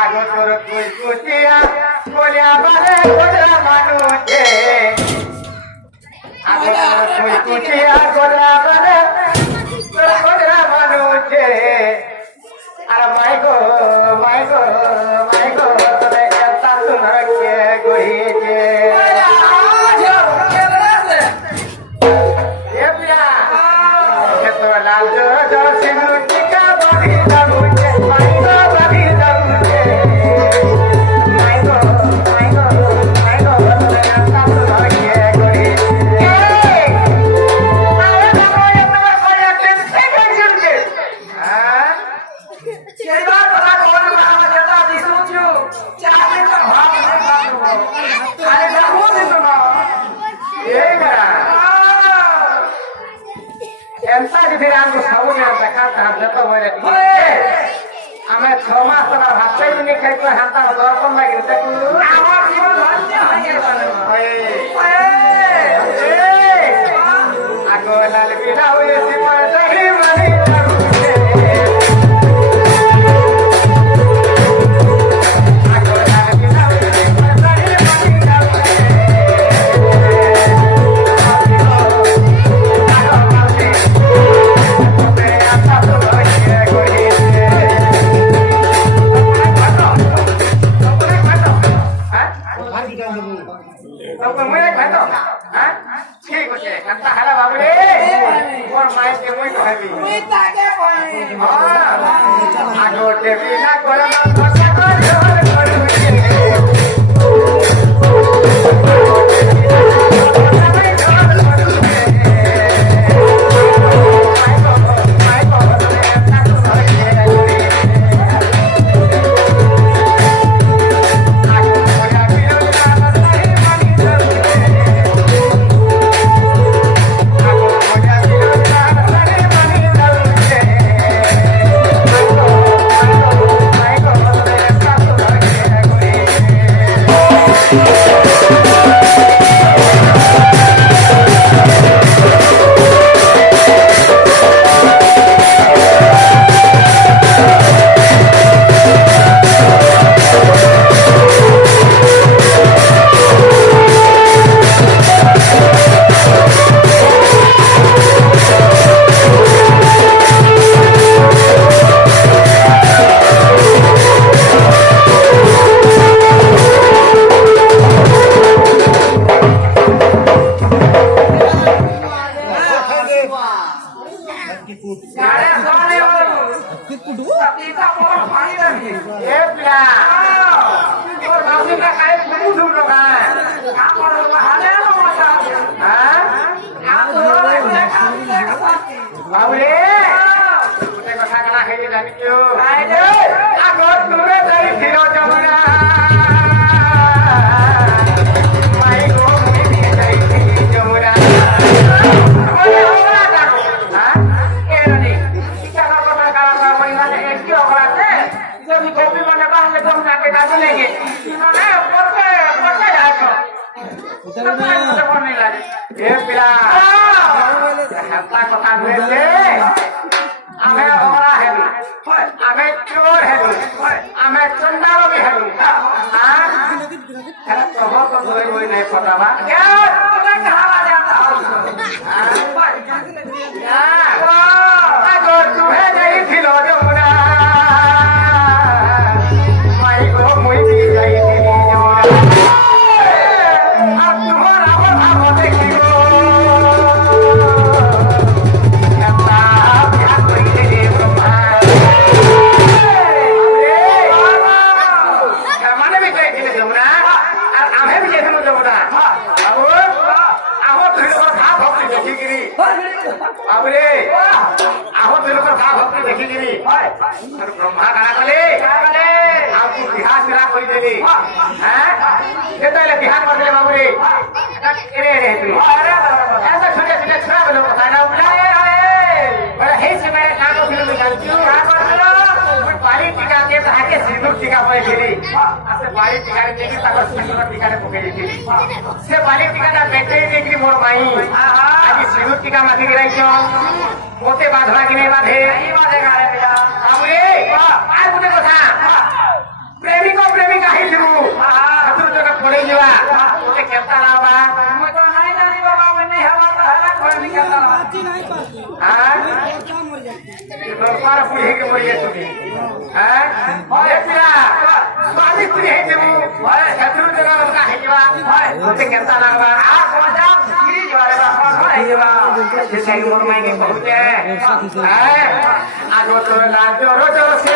আগো তোর কুচকুচিয়া কোলিয়া বালে কোলা মানুষে আগো তোর কুচকুচিয়া কোলা বালে তোর কোলা মানুষে আর মাইগো মাইগো মাইগো তোরে এত সুনকে গহিছে এ পিয়া এ তো লাল জো সিন্ধু টিকা বাড়ি দাউছে মাইগো বাড়ি দাউছে মাইগো মাইগো মাইগো তোরে এত সুনকে গহিছে আরে বাবা এত কইয়া টেনশন করছে হ্যাঁ চেবা তোরা কোন বাবা যেটা দিছুছু চাকে তো ভাব আরে বাবু দিছো না এই গরা এমসা যদি আমগো সাউনে দেখা যেত বলে আমি 6 মাস তোরা ভাতই দিনে খাইতো হাতা দর্পণ লাগি দেখু আমার জীবন ধন্য হয়ে আগো লাল বিনা হয়ে সিমা সহি মানি टीका बाली टीका से बाली टीका बैटरी देखी मोर माई आज सिंदूर टीका माथि गिराइछ मोते बाधवा कि नहीं बाधे बाबू रे आज गोटे कथा ପ୍ରେମିକ ପ୍ରେମିକା ହେଇଥିବୁ ସେଥିରୁ ତୋତେ ପଡେଇ ଯିବା ତୋତେ କେନ୍ତା ଲାଗ୍ବା ମୁଁ ତ ନାଇଁ ଜାଣି ବାବା ବନେ ହେବା ତ ହେଲା କହିବି କେନ୍ତା ଦରକାର ପୁଢିକି ମରି ଯାଇଥିଲି ସ୍ୱାମୀ ସ୍ତ୍ରୀ ହେଇଥିବୁ ସେଥିରୁ ତୋତେ ଅଲଗା ହେଇଯିବା ତୋତେ କେନ୍ତା ଲାଗ୍ବା ସେ ମୋର ମାଇକି କହୁଛେ ଆଗ ତୋ ଲାଜ ରୋଜ ସେ